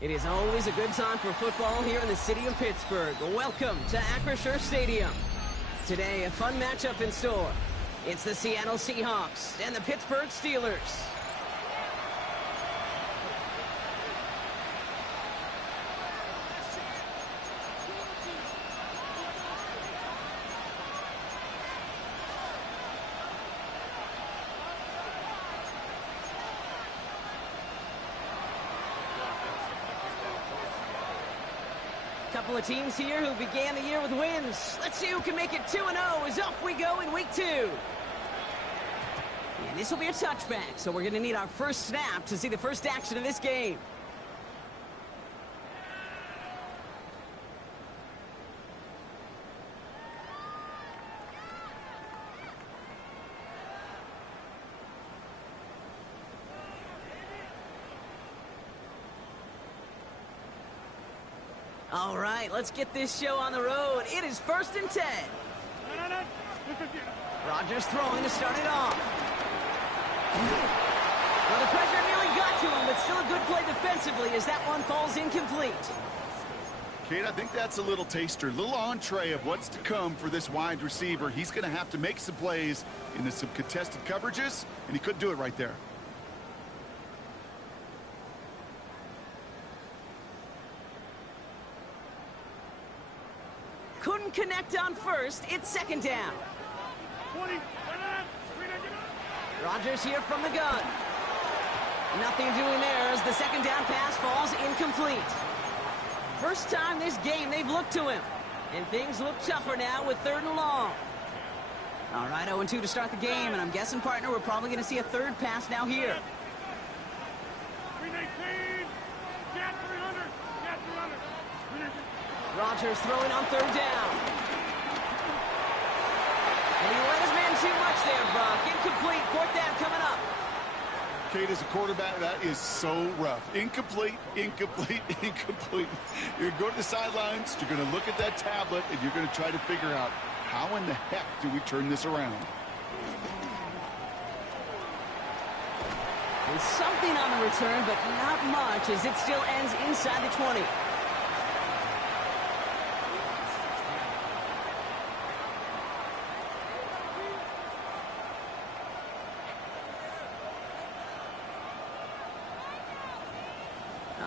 It is always a good time for football here in the city of Pittsburgh. Welcome to Acrisure Stadium. Today, a fun matchup in store. It's the Seattle Seahawks and the Pittsburgh Steelers. Couple of teams here who began the year with wins. Let's see who can make it 2-0 as off we go in week 2. And this will be a touchback, so we're going to need our first snap to see the first action of this game. All right, let's get this show on the road. It is 1st and 10. Rodgers throwing to start it off. Well, the pressure nearly got to him, but still a good play defensively as that one falls incomplete. Kate, I think that's a little taster, a little entree of what's to come for this wide receiver. He's going to have to make some plays into some contested coverages, and he couldn't do it right there. Couldn't connect on first. It's 2nd down. Rodgers here from the gun. Nothing doing there as the 2nd down pass falls incomplete. First time this game they've looked to him. And things look tougher now with 3rd and long. All right, 0-2 to start the game, and I'm guessing, partner, we're probably going to see a 3rd pass now here. Rodgers throwing on 3rd down. And he let his man too much there, Brock. Incomplete. 4th down coming up. Kate, as a quarterback, that is so rough. Incomplete, incomplete, incomplete. You're going to go to the sidelines, you're going to look at that tablet, and you're going to try to figure out how in the heck do we turn this around. There's something on the return, but not much as it still ends inside the 20.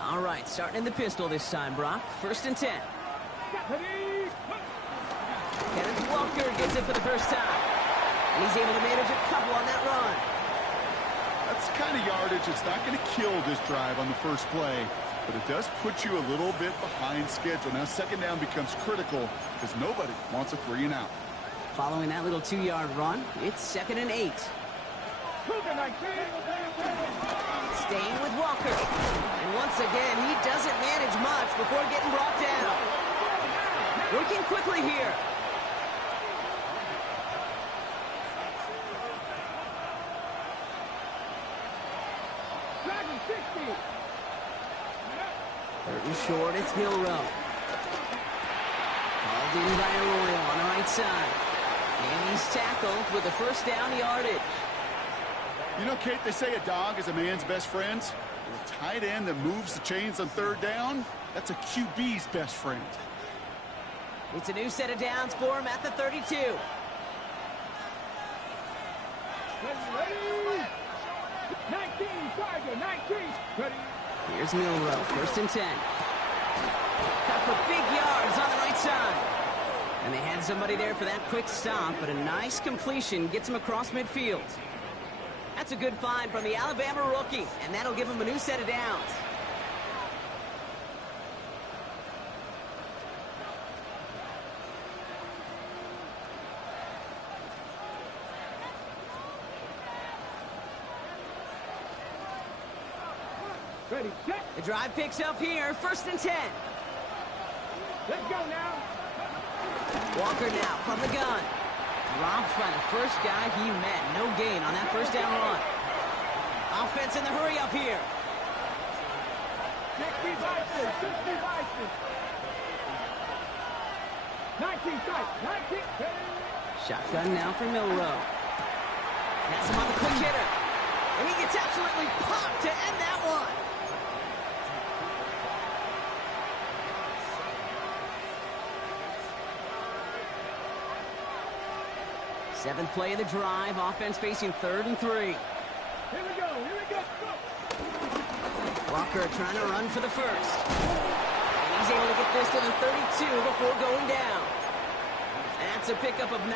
All right, starting in the pistol this time, Brock. 1st and 10. Kenneth Walker gets it for the first time. And he's able to manage a couple on that run. That's the kind of yardage that's not going to kill this drive on the first play, but it does put you a little bit behind schedule. Now 2nd down becomes critical because nobody wants a 3 and out. Following that little 2-yard run, it's 2nd and 8. Staying with Walker. And once again, he doesn't manage much before getting brought down. Working quickly here. Third and short, it's Hill Row. Called in by Arroyo on the right side. And he's tackled with the 1st down yardage. You know, Kate, they say a dog is a man's best friend. A tight end that moves the chains on 3rd down, that's a QB's best friend. It's a new set of downs for him at the 32. Here's Milrow, 1st and 10. Cut for big yards on the right side. And they had somebody there for that quick stop, but a nice completion gets him across midfield. That's a good find from the Alabama rookie, and that'll give him a new set of downs. Ready, set. The drive picks up here, 1st and 10. Let's go now. Walker now from the gun. Dropped by the first guy he met. No gain on that 1st down run. Offense in the hurry up here. 60 vices, 60 vices. 19 strikes, 19. Shotgun now for Milrow. That's him on the quick hitter. And he gets absolutely popped to end that one. Seventh play of the drive. Offense facing 3rd and 3. Here we go. Here we go. Go. Walker trying to run for the first. And he's able to get this to the 32 before going down. That's a pickup of 9.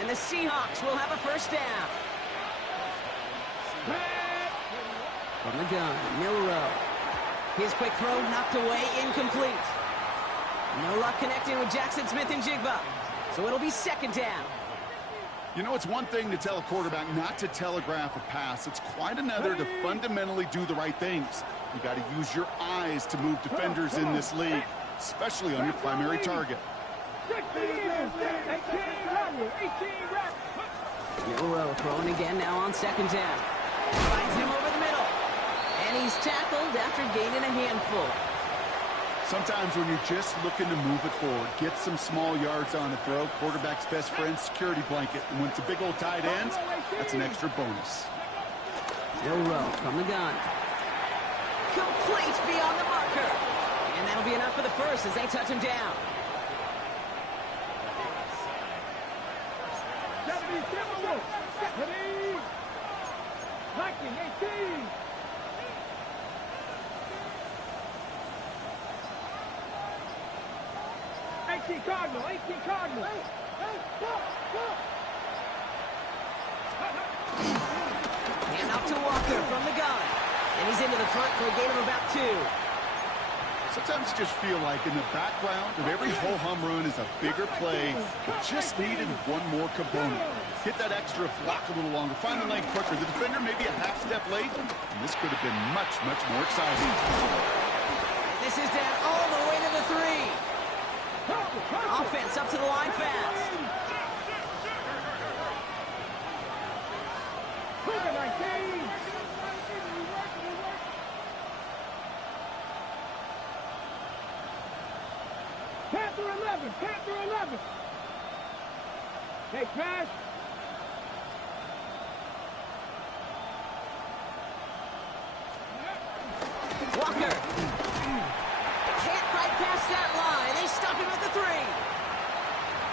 And the Seahawks will have a first down. From the gun, Milrow. His quick throw knocked away, incomplete. No luck connecting with Jackson Smith and Jigba. So it'll be 2nd down. You know, it's one thing to tell a quarterback not to telegraph a pass. It's quite another to fundamentally do the right things. You got to use your eyes to move defenders in this league, especially on your primary target. Milrow throwing again now on 2nd down. Finds him over the middle. And he's tackled after gaining a handful. Sometimes when you're just looking to move it forward, get some small yards on the throw, quarterback's best friend, security blanket. And when it's a big old tight end, that's an extra bonus. Milrow from the gun. Complete beyond the marker. And that'll be enough for the first as they touch him down. 19-18. Cardinal, 18 Cardinal. Hand off to Walker from the gun. And he's into the front for a gain of about 2. Sometimes you just feel like in the background of every ho-hum run is a bigger play that just needed one more component. Hit that extra block a little longer. Find the lane quicker. The defender may be a half step late, and this could have been much, much more exciting. This is down all the way to the 3. Offense up to the line fast. Panther 11, Panther 11. Take pass. Walker. Can't fight past that line. They stop him at the 3.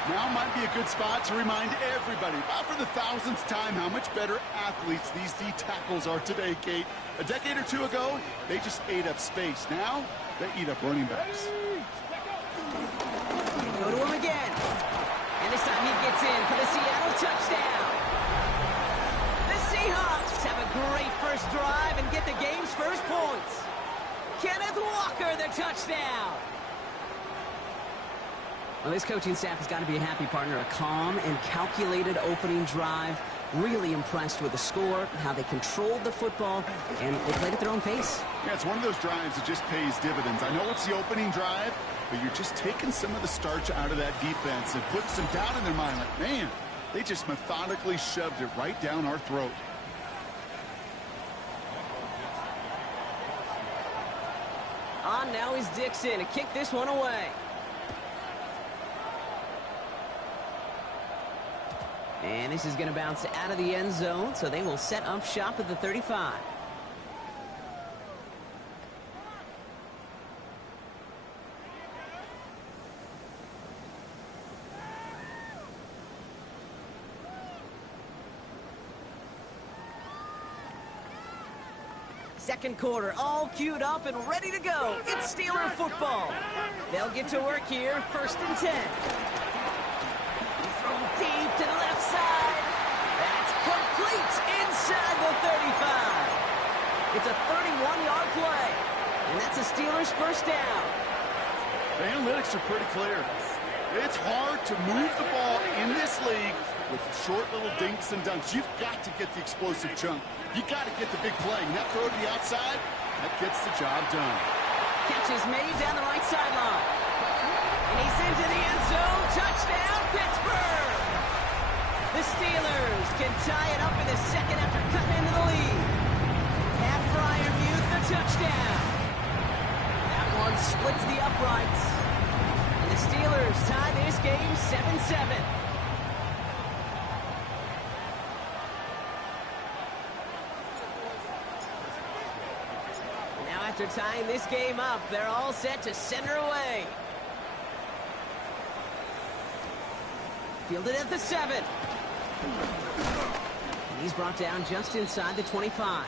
Now might be a good spot to remind everybody, about for the 1000th time, how much better athletes these D tackles are today, Kate. A decade or 2 ago, they just ate up space. Now, they eat up running backs. Go to him again. And this time he gets in for the Seattle touchdown. The Seahawks have a great first drive and get the game's first points. Kenneth Walker, the touchdown. Well, this coaching staff has got to be a happy partner. A calm and calculated opening drive. Really impressed with the score, how they controlled the football, and they played at their own pace. Yeah, it's one of those drives that just pays dividends. I know it's the opening drive, but you're just taking some of the starch out of that defense and putting some doubt in their mind. Like, man, they just methodically shoved it right down our throat. On now is Dixon to kick this one away. And this is going to bounce out of the end zone, so they will set up shop at the 35. Second quarter, all queued up and ready to go. It's Steeler football. They'll get to work here, 1st and 10. Throw deep to the left side. That's complete inside the 35. It's a 31-yard play, and that's the Steelers' first down. The analytics are pretty clear. It's hard to move the ball in this league with short little dinks and dunks. You've got to get the explosive chunk. You got to get the big play. And that throw to the outside, that gets the job done. Catch is made down the right sideline. And he's into the end zone. Touchdown, Pittsburgh! The Steelers can tie it up in the second after cutting into the lead. Pat Fryermuth, the touchdown. That one splits the uprights. And the Steelers tie this game 7-7. Now after tying this game up, they're all set to send her away. Fielded at the 7. And he's brought down just inside the 25.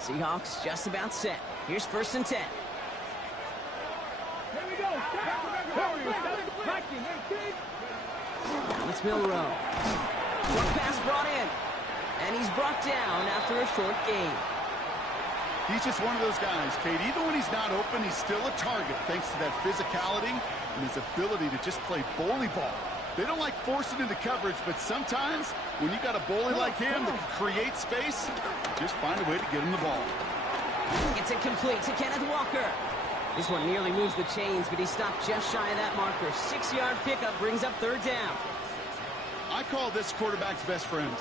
Seahawks just about set. Here's 1st and 10. Here we go. Viking, 18. Now it's Milrow. Short pass brought in. And he's brought down after a short gain. He's just one of those guys, Kate. Even when he's not open, he's still a target thanks to that physicality and his ability to just play bully ball. They don't like forcing into coverage, but sometimes when you got a bully like him that can create space, just find a way to get him the ball. It's incomplete to Kenneth Walker. This one nearly moves the chains, but he stopped just shy of that marker. 6-yard pickup brings up 3rd down. I call this quarterback's best friend.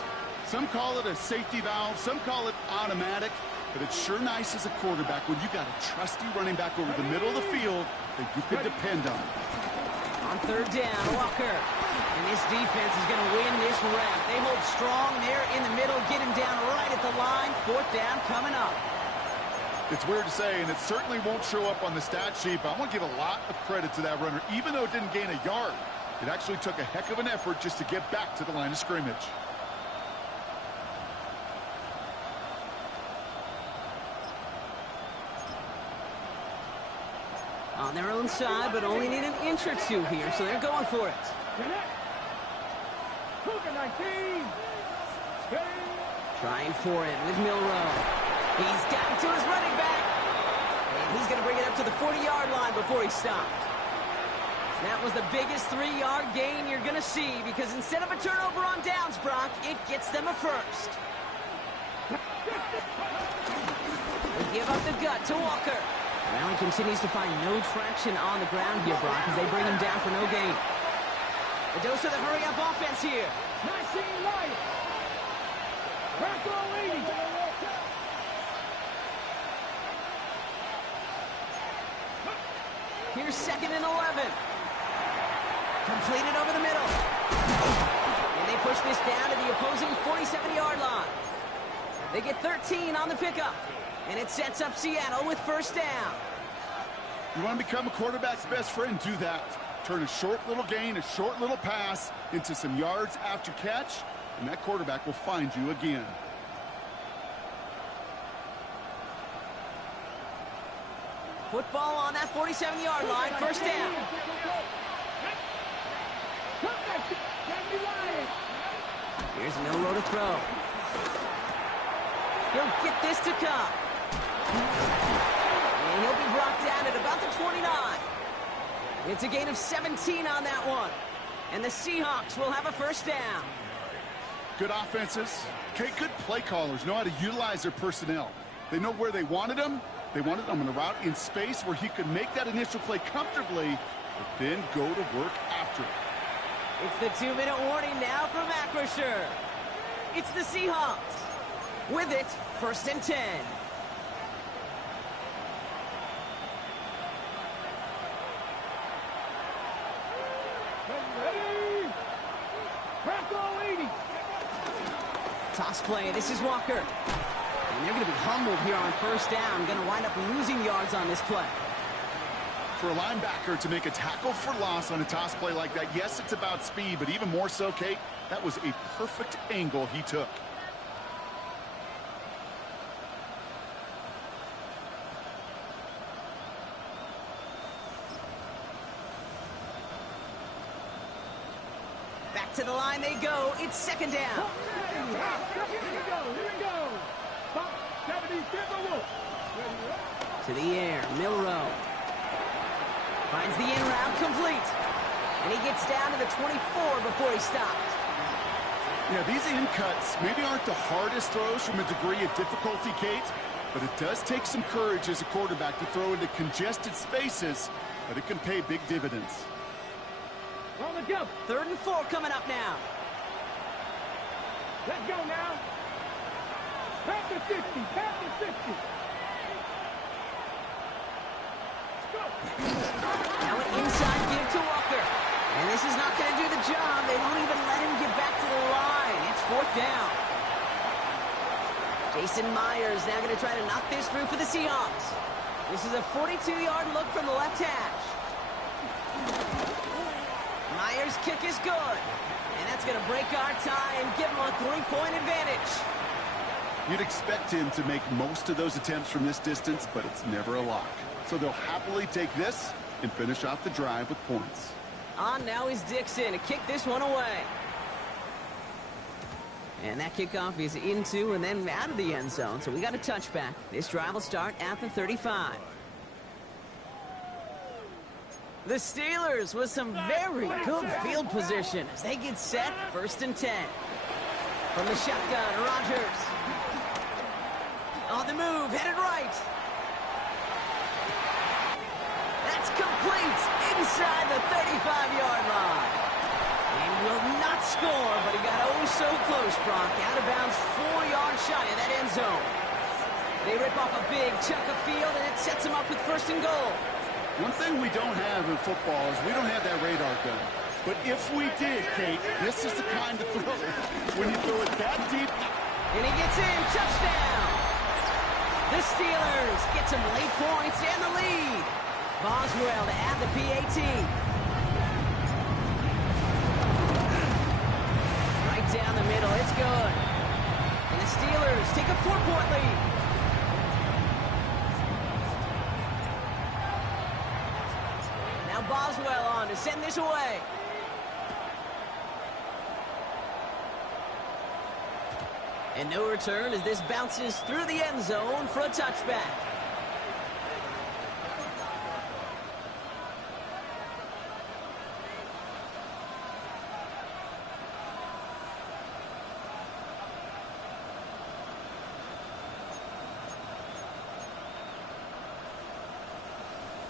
Some call it a safety valve, some call it automatic, but it's sure nice as a quarterback when you got a trusty running back over the middle of the field that you could depend on. On 3rd down, Walker. And this defense is going to win this round. They hold strong there in the middle, get him down right at the line. 4th down coming up. It's weird to say, and it certainly won't show up on the stat sheet, but I want to give a lot of credit to that runner. Even though it didn't gain a yard, it actually took a heck of an effort just to get back to the line of scrimmage. On their own side, but only need an inch or two here, so they're going for it. Trying for it with Milrow. He's got it to his running back. And he's going to bring it up to the 40-yard line before he stopped. That was the biggest 3-yard gain you're going to see, because instead of a turnover on downs, Brock, it gets them a first. They give up the gut to Walker. Well, he continues to find no traction on the ground here, Brock, as they bring him down for no gain. A dose of the hurry-up offense here. 19 light. Bracco 80. Here's 2nd and 11. Completed over the middle. And they push this down to the opposing 47-yard line. They get 13 on the pickup. And it sets up Seattle with 1st down. You want to become a quarterback's best friend? Do that. Turn a short little gain, a short little pass into some yards after catch, and that quarterback will find you again. Football on that 47-yard line, 1st down. Here's Milrow to throw. He'll get this to come. And he'll be brought down at about the 29. It's a gain of 17 on that one. And the Seahawks will have a 1st down. Good offenses. Okay, good play callers know how to utilize their personnel. They know where they wanted them. They wanted them on a route in space where he could make that initial play comfortably, but then go to work after it. It's the 2-minute warning now from Acrisure. It's the Seahawks. With it, 1st and 10. Toss play. This is Walker. And they're going to be humbled here on 1st down. Going to wind up losing yards on this play. For a linebacker to make a tackle for loss on a toss play like that, yes, it's about speed, but even more so, Kate, that was a perfect angle he took. Back to the line they go. It's 2nd down. Here we go. To the air, Milrow. Finds the in route complete. And he gets down to the 24 before he stops. Yeah, these in cuts maybe aren't the hardest throws from a degree of difficulty, Kate, But it does take some courage as a quarterback to throw into congested spaces, but it can pay big dividends. On the jump. 3rd and 4 coming up now. Let's go now. Tap the 50. Tap the 50. Now an inside give to Walker. And this is not going to do the job. They don't even let him get back to the line. It's 4th down. Jason Myers now going to try to knock this through for the Seahawks. This is a 42-yard look from the left hash. Myers' kick is good. And that's going to break our tie and give him a 3-point advantage. You'd expect him to make most of those attempts from this distance, but it's never a lock. So they'll happily take this and finish off the drive with points. On now is Dixon to kick this one away. And that kickoff is into and then out of the end zone, so we got a touchback. This drive will start at the 35. The Steelers with some very good field position as they get set, 1st and 10. From the shotgun, Rodgers. On the move, headed right. That's complete inside the 35-yard line. And he will not score, but he got oh so close, Brock. Out of bounds 4 yards shy of that end zone. They rip off a big chunk of field, and it sets them up with 1st and goal. One thing we don't have in football is we don't have that radar gun. But if we did, Kate, this is the kind of throw. When you throw it that deep. And he gets in, touchdown. The Steelers get some late points and the lead. Boswell to add the PAT. Right down the middle, it's good. And the Steelers take a 4-point lead. Now Boswell on to send this away. And no return as this bounces through the end zone for a touchback.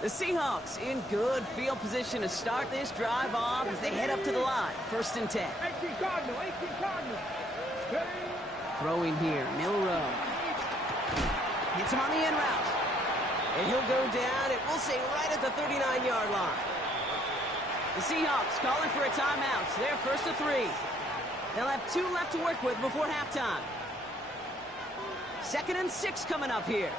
The Seahawks in good field position to start this drive off as they head up to the line. 1st and 10. 18 Cardinal. 18 Cardinal. Ready? Throwing here, Milrow. Hits him on the in route. And he'll go down, it will say right at the 39-yard line. The Seahawks calling for a timeout. They're 1st and 3. They'll have 2 left to work with before halftime. 2nd and 6 coming up here.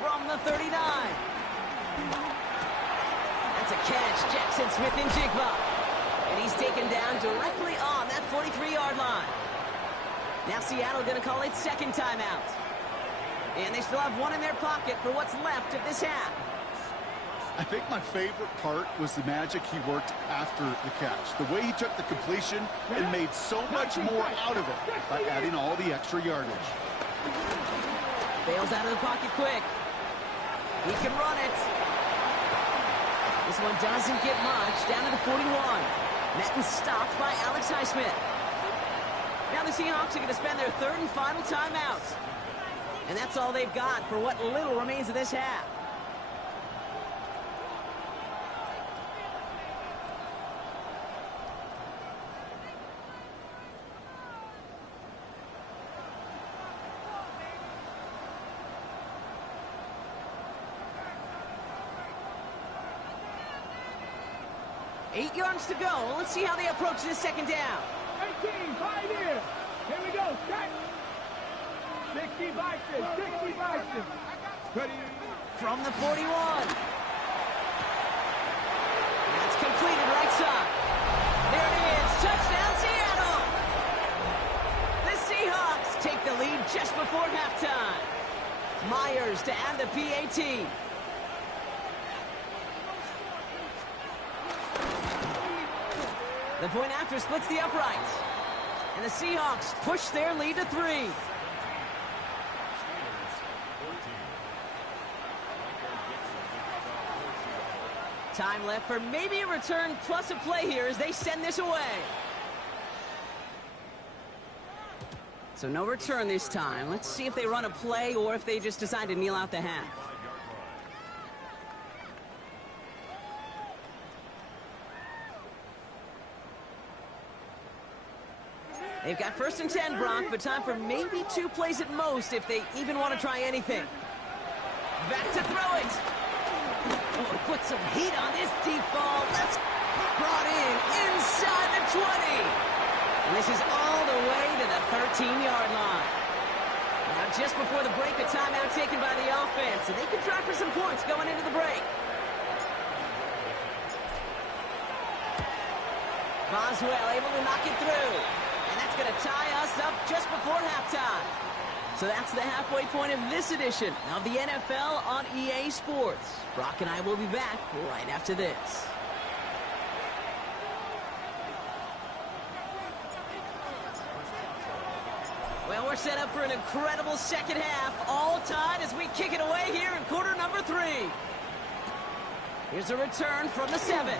From the 39. That's a catch. Jackson Smith-Njigba. And he's taken down directly on that 43-yard line. Now Seattle going to call it 2nd timeout. And they still have 1 in their pocket for what's left of this half. I think my favorite part was the magic he worked after the catch. The way he took the completion and made so much more out of it by adding all the extra yardage. Bails out of the pocket quick. He can run it. This one doesn't get much. Down to the 41. Met and stopped by Alex Highsmith. Now the Seahawks are going to spend their 3rd and final timeout. And that's all they've got for what little remains of this half. Eight yards to go. Let's see how they approach this 2nd down. 18, Pioneer. Here we go. Check. 60 Bison. 60 Bison. Ready. From the 41. That's completed right side. There it is. Touchdown, Seattle. The Seahawks take the lead just before halftime. Myers to add the PAT. The point after splits the uprights. And the Seahawks push their lead to 3. Time left for maybe a return plus a play here as they send this away. So no return this time. Let's see if they run a play or if they just decide to kneel out the half. They've got 1st and 10, Brock, but time for maybe 2 plays at most if they even want to try anything. Back to throw it. Oh, he put some heat on this deep ball. That's brought in inside the 20. And this is all the way to the 13-yard line. Now, just before the break, a timeout taken by the offense, and they can try for some points going into the break. Boswell able to knock it through. And that's going to tie us up just before halftime. So that's the halfway point of this edition of the NFL on EA Sports. Brock and I will be back right after this. Well, we're set up for an incredible second half. All tied as we kick it away here in quarter number 3. Here's a return from the 7.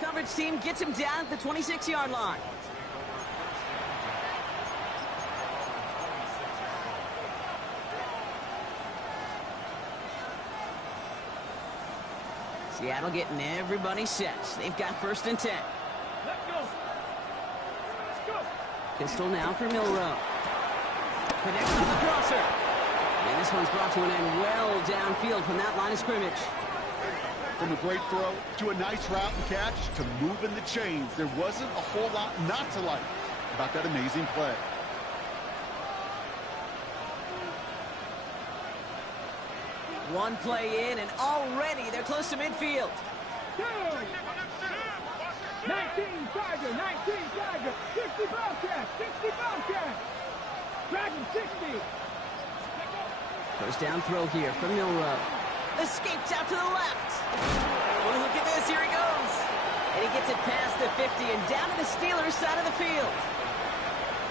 Coverage team gets him down at the 26-yard line. Seattle getting everybody set. They've got 1st and 10. Let's go. Let's go. Pistol now for Milrow. Connects on the crosser. And this one's brought to an end well downfield from that line of scrimmage. From a great throw to a nice route and catch to moving the chains. There wasn't a whole lot not to like about that amazing play. One play in, and already they're close to midfield. 19 Tiger, 19 Tiger, 60 Bobcat, 60 Bobcat. Dragon 60. 1st down throw here from Milrow. Escapes out to the left. Oh, look at this. Here he goes. And he gets it past the 50 and down to the Steelers' side of the field.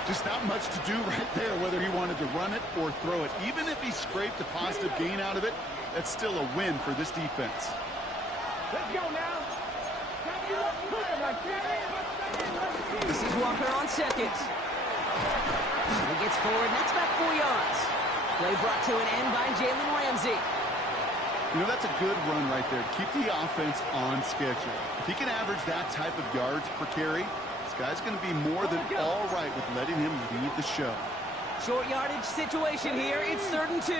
Just not much to do right there, whether he wanted to run it or throw it. Even if he scraped a positive gain out of it, that's still a win for this defense. Let's go now. This is Walker on 2nd. He gets forward, and that's about 4 yards. Play brought to an end by Jalen Ramsey. You know, that's a good run right there. Keep the offense on schedule. If he can average that type of yards per carry, this guy's going to be more than all right with letting him lead the show. Short yardage situation here. It's 3rd and 2.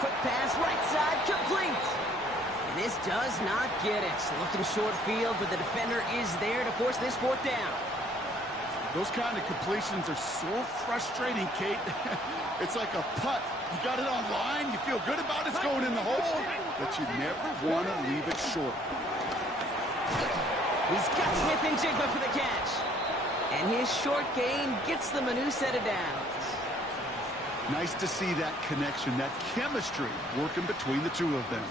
Quick pass, right side, complete. And this does not get it. Looking short field, but the defender is there to force this 4th down. Those kind of completions are so frustrating, Kate. It's like a putt. You got it on line, you feel good about it's going in the hole, but you never want to leave it short. He's got Smith and Jigba for the catch. And his short gain gets them a new set of downs. Nice to see that connection, that chemistry working between the two of them.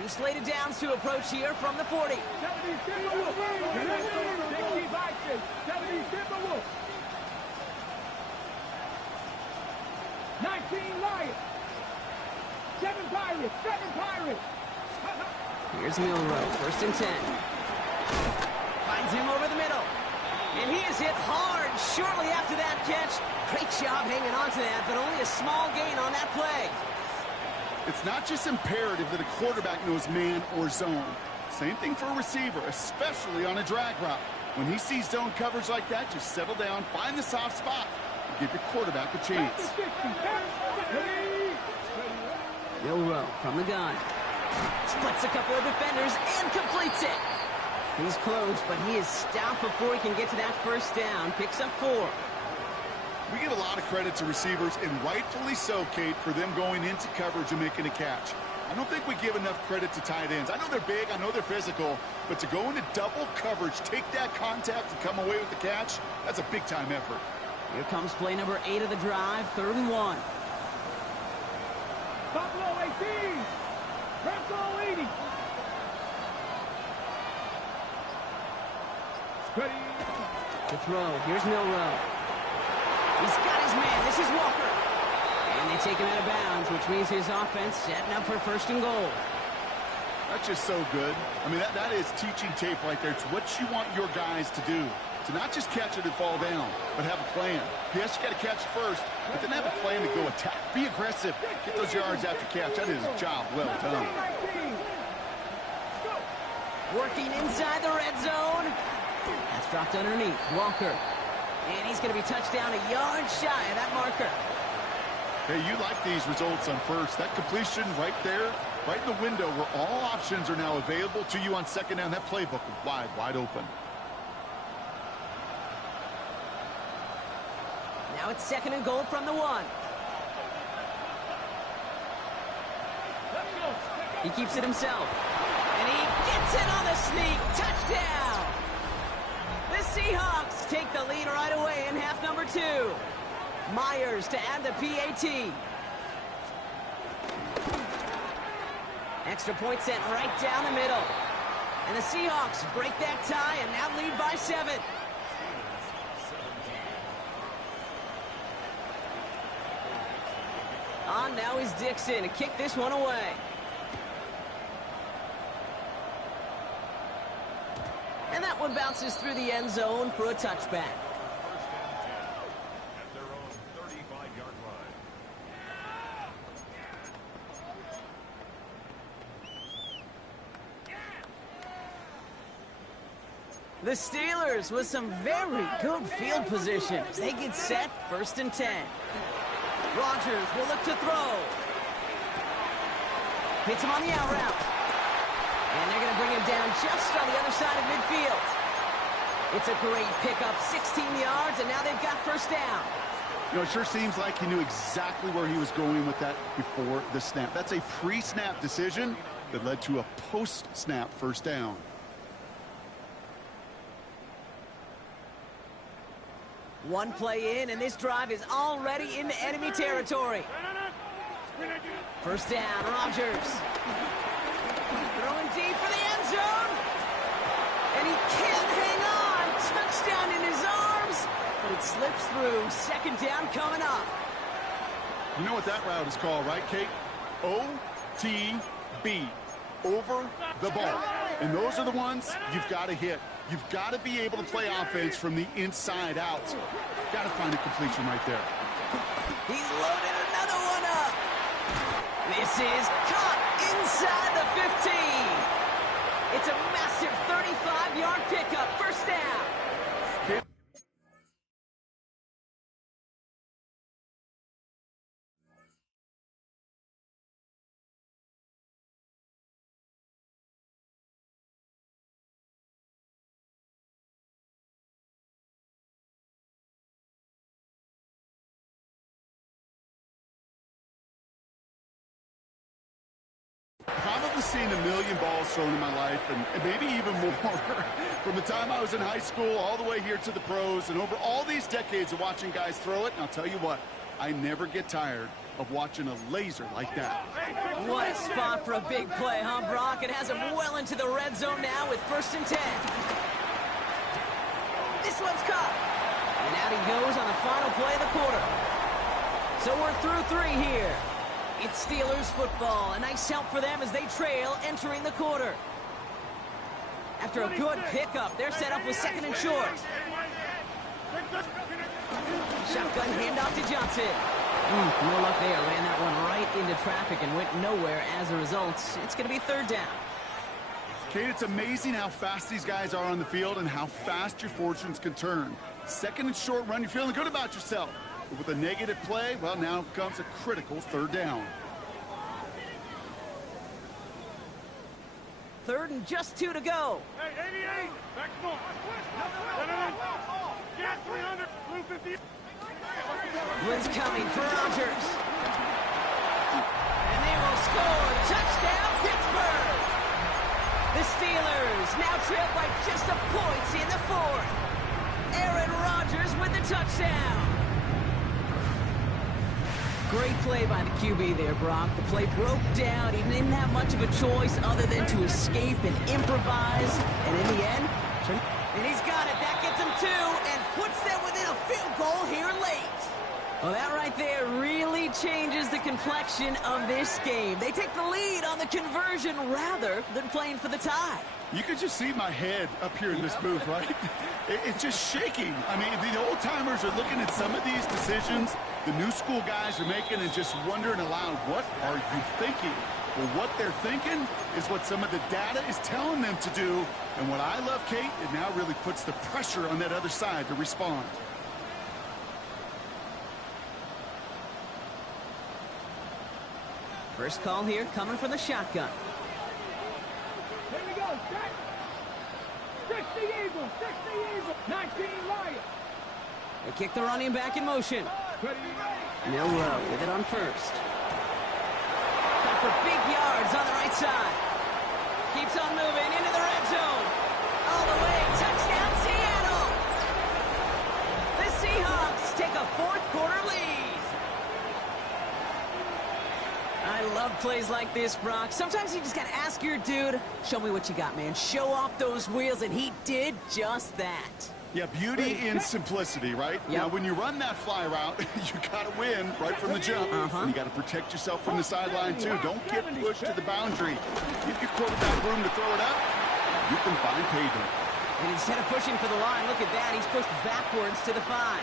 New slate of downs to approach here from the 40. 19 Lions. 7 Pirates. 7 Pirates. Here's Milrow, 1st and 10. Finds him over the middle. And he is hit hard shortly after that catch. Great job hanging on to that, but only a small gain on that play. It's not just imperative that a quarterback knows man or zone. Same thing for a receiver, especially on a drag route. When he sees zone coverage like that, just settle down, find the soft spot, and give your quarterback a chance. Milrow from the gun. Splits a couple of defenders and completes it. He's close, but he is stopped before he can get to that 1st down. Picks up 4. We give a lot of credit to receivers, and rightfully so, Kate, for them going into coverage and making a catch. I don't think we give enough credit to tight ends. I know they're big, I know they're physical, but to go into double coverage, take that contact, and come away with the catch, that's a big-time effort. Here comes play number 8 of the drive, 3rd and 1. Buffalo 18. Buffalo 80. Ready. To throw. Here's Milrow. He's got his man. This is Walker. And they take him out of bounds, which means his offense setting up for 1st and goal. That's just so good. I mean, that is teaching tape right there. It's what you want your guys to do. To not just catch it and fall down, but have a plan. Yes, you got to catch it first, but then have a plan to go attack. Be aggressive. Get those yards after catch. That is a job well done. Working inside the red zone. That's dropped underneath. Walker. And he's going to be touched down a yard shy of that marker. Hey, you like these results on first. That completion right there, right in the window where all options are now available to you on second down. That playbook is wide open. Now it's 2nd and goal from the 1. He keeps it himself. And he gets it on the sneak. Touchdown! The Seahawks take the lead right away in half number 2. Myers to add the PAT. Extra point sent right down the middle. And the Seahawks break that tie and now lead by 7. On now is Dixon to kick this one away. And that one bounces through the end zone for a touchback. At their own 35-yard line. The Steelers with some very good field position as they get set 1st and 10. Rodgers will look to throw. Hits him on the out route. And they're going to bring him down just on the other side of midfield. It's a great pickup, 16 yards, and now they've got 1st down. You know, it sure seems like he knew exactly where he was going with that before the snap. That's a pre-snap decision that led to a post-snap 1st down. One play in, and this drive is already into enemy territory. 1st down, Rodgers. Throwing deep for the end zone. And he can't hang on. Touchdown in his arms. But it slips through. 2nd down coming up. You know what that route is called, right, Kate? OTB. Over the ball. And those are the ones you've got to hit. You've got to be able to play offense from the inside out. Got to find a completion right there. He's loaded another one up. This is caught inside the 15. It's a massive 35-yard pickup. 1st down. Probably seen a million balls thrown in my life, and maybe even more. From the time I was in high school all the way here to the pros, and over all these decades of watching guys throw it, and I'll tell you what, I never get tired of watching a laser like that. What a spot for a big play, huh, Brock? It has him well into the red zone now with 1st and 10. This one's caught. And out he goes on the final play of the quarter. So we're through 3 here. It's Steelers football. A nice help for them as they trail entering the quarter. After a good pickup, they're set up with 2nd and short. Shotgun handoff to Johnson. No luck there. Ran that one right into traffic and went nowhere as a result. It's going to be 3rd down. Kate, it's amazing how fast these guys are on the field and how fast your fortunes can turn. 2nd and short run, you're feeling good about yourself. But with a negative play, well, now comes a critical 3rd down. 3rd and just 2 to go. Hey, 88, back north. Get 300, blue 50. Blitz coming for Rodgers. And they will score. Touchdown, Pittsburgh. The Steelers now trail by just a point in the 4th. Aaron Rodgers with the touchdown. Great play by the QB there, Brock. The play broke down. He didn't have much of a choice other than to escape and improvise. And in the end, and he's got it. That gets him 2 and puts them within a field goal here late. Well, that right there really changes the complexion of this game. They take the lead on the conversion rather than playing for the tie. You can just see my head up here in this booth, right? It's just shaking. I mean, the old-timers are looking at some of these decisions the new school guys are making and just wondering aloud, what are you thinking? Well, what they're thinking is what some of the data is telling them to do. And what I love, Kate, it now really puts the pressure on that other side to respond. First call here coming from the shotgun. Here we go, set. 60 Eagles, 60 Eagles, 19 Lions. They kick the running back in motion. Milrow with it on first. Cut for big yards on the right side. Keeps on moving into the red zone. All the way, touchdown Seattle. The Seahawks take a fourth quarter lead. I love plays like this, Brock. Sometimes you just got to ask your dude, show me what you got, man. Show off those wheels, and he did just that. Yeah, beauty in simplicity, right? Yep. Now, when you run that fly route, you got to win right from the jump. And you got to protect yourself from the sideline, too. Don't get pushed to the boundary. Give your quarterback room to throw it up. You can find pay dirt. And instead of pushing for the line, look at that. He's pushed backwards to the 5.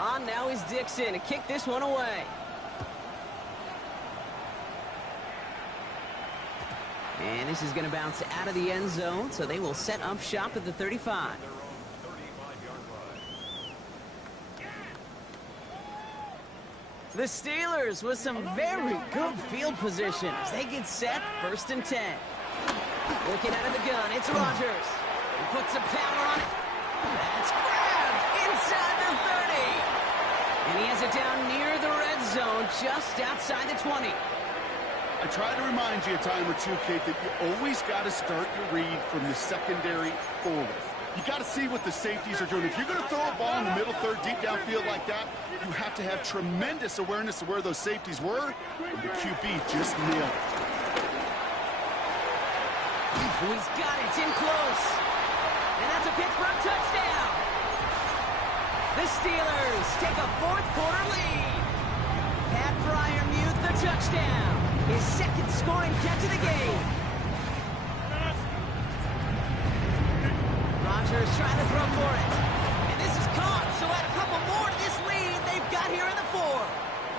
On now is Dixon to kick this one away. And this is going to bounce out of the end zone, so they will set up shop at the 35. The Steelers with some very good field position as they get set, 1st and 10. Looking out of the gun, it's Rodgers. He puts some power on it. That's grabbed inside the 30. And he has it down near the red zone, just outside the 20. I try to remind you a time or two, Kate, that you always got to start your read from the secondary forward. You got to see what the safeties are doing. If you're going to throw a ball in the middle third, deep downfield like that, you have to have tremendous awareness of where those safeties were, and the QB just nailed it. Oh, he's got it in close. And that's a Pittsburgh touchdown. The Steelers take a fourth quarter lead. Pat Fryermuth the touchdown. His second scoring catch of the game. Rodgers trying to throw for it. And this is caught, so add a couple more to this lead they've got here in the 4.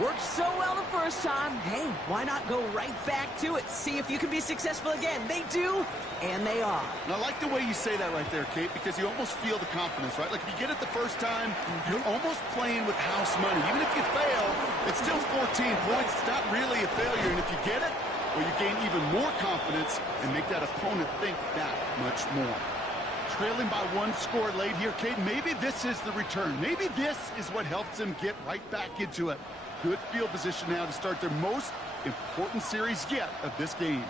Worked so well the first time. Hey, why not go right back to it? See if you can be successful again. They do, and they are. And I like the way you say that right there, Kate, because you almost feel the confidence, right? Like if you get it the first time, you're almost playing with house money. Even if you fail, it's still 14 points. It's not really a failure. And if you get it, well, you gain even more confidence and make that opponent think that much more. Trailing by 1 score late here, Kate. Maybe this is the return. Maybe this is what helps them get right back into it. Good field position now to start their most important series yet of this game.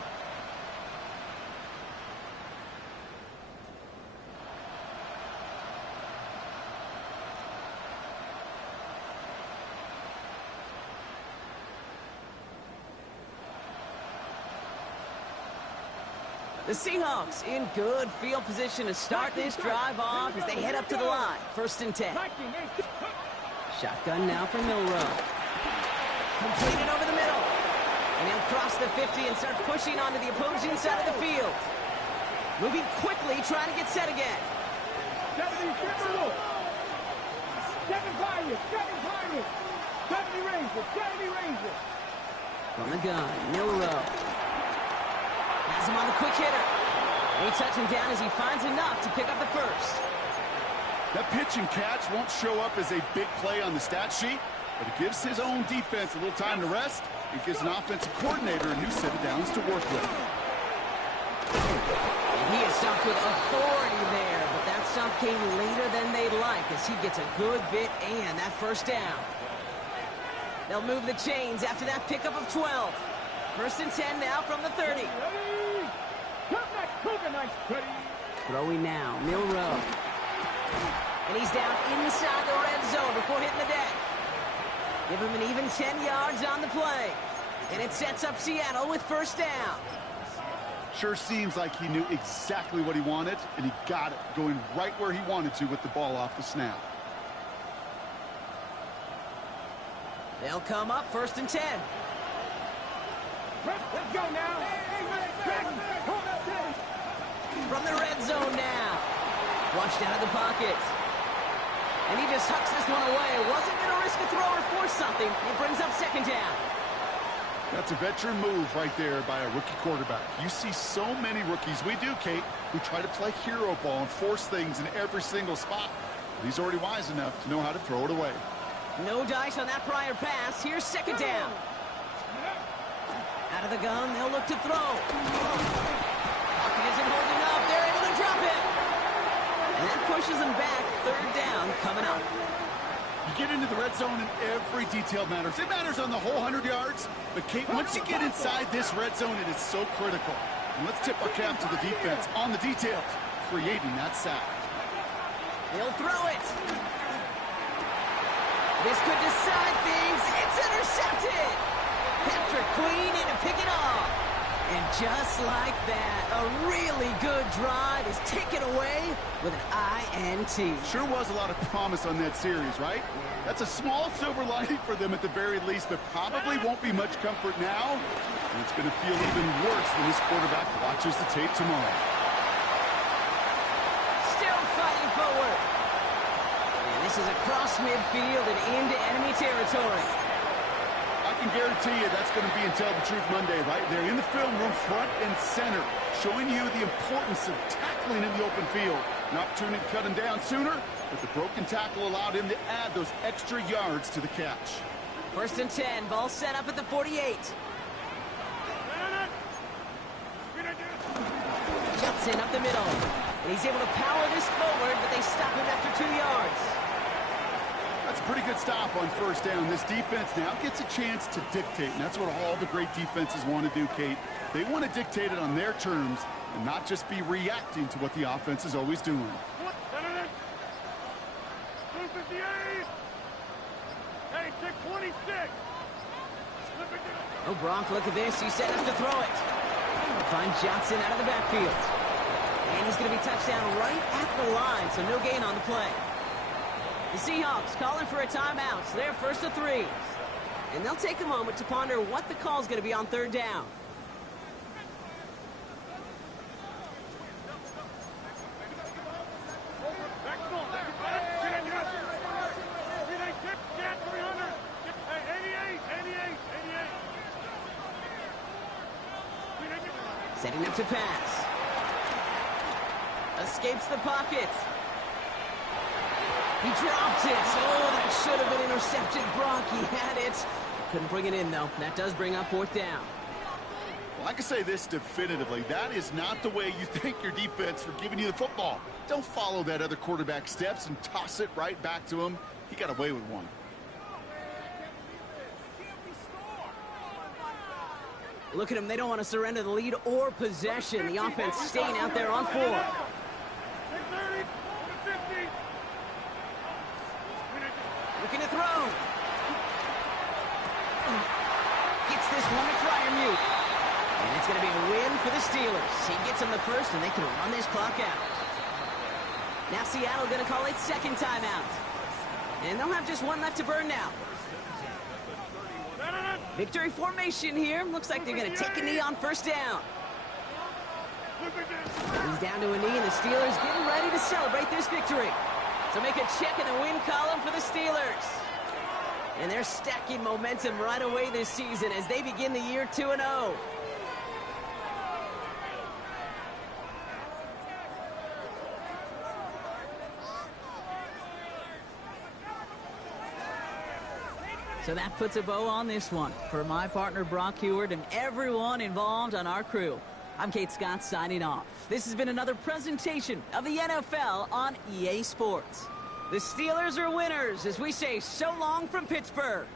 The Seahawks in good field position to start this drive off as they head up to the line. 1st and 10. Shotgun now for Milrow. Completed over the middle. And he'll cross the 50 and start pushing onto the opposing side of the field. Moving quickly, trying to get set again. 70 Rangers. From the gun, Milrow. Has him on the quick hitter. They touch him down as he finds enough to pick up the first. That pitch and catch won't show up as a big play on the stat sheet, but it gives his own defense a little time to rest. It gives an offensive coordinator a new set of downs to work with. And he is Stumped with authority there, but that stump came later than they'd like as he gets a good bit and that first down. They'll move the chains after that pickup of 12. 1st and 10 now from the 30. Throwing now, Milrow. And he's down inside the red zone before hitting the deck. Give him an even 10 yards on the play. And it sets up Seattle with 1st down. Sure seems like he knew exactly what he wanted, and he got it, going right where he wanted to with the ball off the snap. They'll come up 1st and 10. Let's go now. From the red zone now. Flushed out of the pocket. And he just hucks this one away. Wasn't going to risk a throw or force something. It brings up 2nd down. That's a veteran move right there by a rookie quarterback. You see so many rookies, we do, Kate, who try to play hero ball and force things in every single spot. But he's already wise enough to know how to throw it away. No dice on that prior pass. Here's 2nd down. Out of the gun, they'll look to throw. Pocket isn't holding up. They're able to drop it. And that pushes them back. 3rd down coming up. You get into the red zone and every detail matters. It matters on the whole 100 yards. But, Kate, once you get inside this red zone, it is so critical. And let's tip our cap to the defense on the details, creating that sack. He'll throw it. This could decide things. It's intercepted. Patrick Queen in to pick it off. And just like that, a really good drive is taken away with an INT. Sure was a lot of promise on that series, right? That's a small silver lining for them at the very least, but probably won't be much comfort now. And it's going to feel even worse when this quarterback watches the tape tomorrow. Still fighting forward. And this is across midfield and into enemy territory. I can guarantee you that's going to be in Tell the Truth Monday right there in the film room, front and center, showing you the importance of tackling in the open field. An opportunity to cut him down sooner, but the broken tackle allowed him to add those extra yards to the catch. 1st and 10, ball set up at the 48. Jumps in up the middle, and he's able to power this forward, but they stop him after 2 yards. That's a pretty good stop on 1st down. This defense now gets a chance to dictate, and that's what all the great defenses want to do, Kate. They want to dictate it on their terms and not just be reacting to what the offense is always doing. Hey, 26. Oh, Gronk, look at this. He's set up to throw it. Find Johnson out of the backfield. And he's going to be touchdown right at the line, so no gain on the play. The Seahawks calling for a timeout. So they're 1st and 3. And they'll take a moment to ponder what the call is going to be on 3rd down. Setting up to pass. Escapes the pocket. He dropped it. Oh, that should have been intercepted. Gronk, he had it. Couldn't bring it in, though. That does bring up 4th down. Well, I can say this definitively. That is not the way you thank your defense for giving you the football. Don't follow that other quarterback's steps and toss it right back to him. He got away with one. Look at them. They don't want to surrender the lead or possession. The offense staying out there on 4. Looking to throw. Gets this one to Fryermuth. And it's going to be a win for the Steelers. He gets them the first, and they can run this clock out. Now Seattle going to call it 2nd timeout. And they'll have just one left to burn now. Victory formation here. Looks like they're going to take a knee on 1st down. He's down to a knee, and the Steelers getting ready to celebrate this victory. So make a check in the win column for the Steelers. And they're stacking momentum right away this season as they begin the year 2-0. So that puts a bow on this one. For my partner, Brock Heward, and everyone involved on our crew, I'm Kate Scott signing off. This has been another presentation of the NFL on EA Sports. The Steelers are winners as we say so long from Pittsburgh.